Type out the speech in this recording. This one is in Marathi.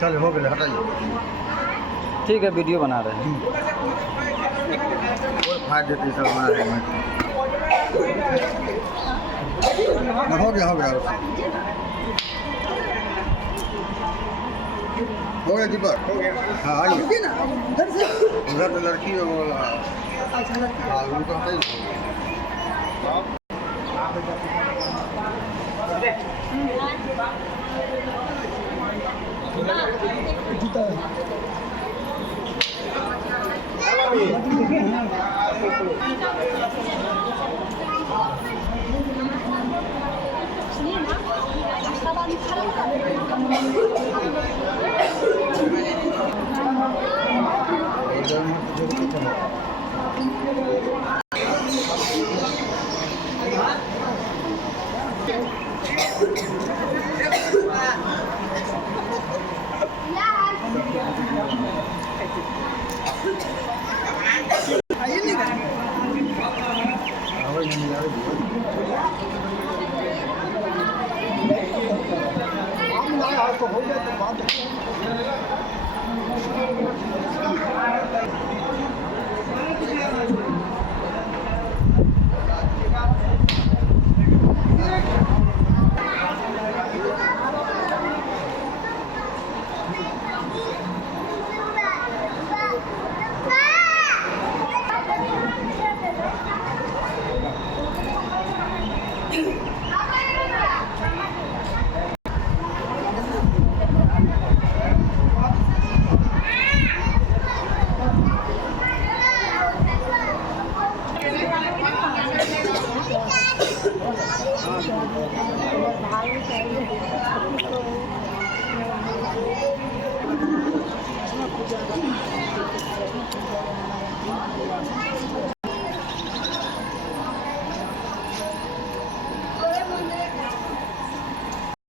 चलो हो गया, हटाइए। ठीक है, वीडियो बना रहे हैं। और फाड़ देते सब बना रहे हैं। हो गया दीपक, हो गया। हाँ आइए ना, उधर तो लड़की है वो। हाँ उनको हटाइए।